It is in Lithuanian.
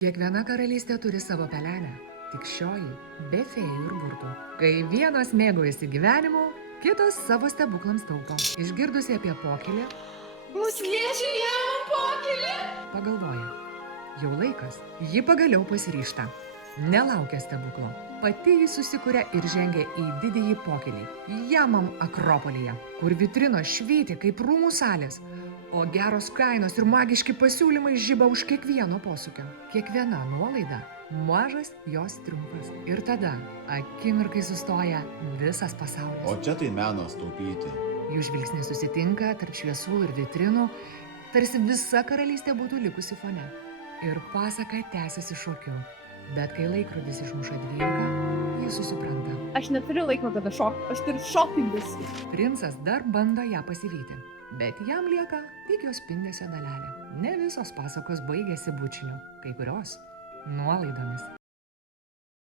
Kiekviena karalystė turi savo pelenę, tik šioji be fėjų ir burtų. Kai vienos mėgaujasi gyvenimu, kitos savo stebuklams taupo. Išgirdusi apie pokylį, Mus kviečia jam pokylį. pagalvoja, jau laikas, ji pagaliau pasiryžta. Nelaukia stebuklo. Pati jis susikuria ir žengia į didįjį pokylį, Jamam Akropolyje, kur vitrinos švyti kaip rūmų salės, o geros kainos ir magiški pasiūlymai žiba už kiekvieno posūkio. Kiekviena nuolaida – mažas jos triumfas. Ir tada akimirkai sustoja visas pasaulis. O čia tai menas taupyti. Jų žvilgsniai susitinka tarp šviesų ir vitrinų, tarsi visa karalystė būtų likusi fone. Ir pasaka tęsiasi šokiu. Bet kai laikrodis išmuša 12, jis susipranta. Aš neturiu laiko kada šokti, aš turiu šokti visi. Princas dar bando ją pasivyti, bet jam lieka tik jos spindesio dalelė. Ne visos pasakos baigėsi bučiniu, kai kurios nuolaidomis.